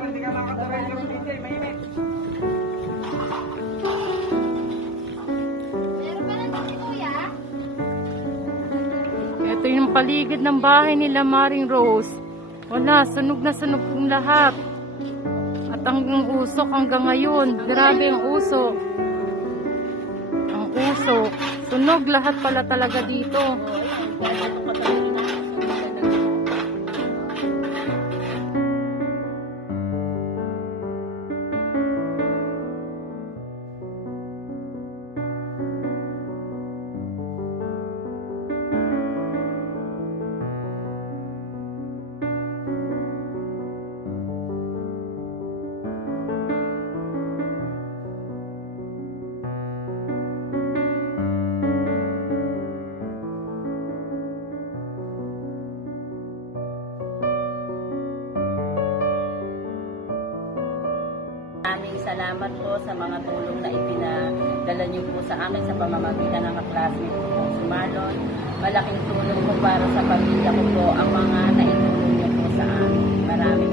hindi ka makatuloy yung DJ, mainit. Meron ba lang si Kuya? Ito yung paligid ng bahay nila Maring Rose. Wala, sunog na sunog yung lahat. At ang usok hanggang ngayon. Grabe ang usok. Ang usok. Sunog lahat pala talaga dito. Maraming salamat po sa mga tulong na ipinadala niyo po sa amin sa pamamagitan ng kaklasmate ko po si Marlon. Malaking tulong po para sa pamilya ko po ang mga naitulong niyo po sa amin. Maraming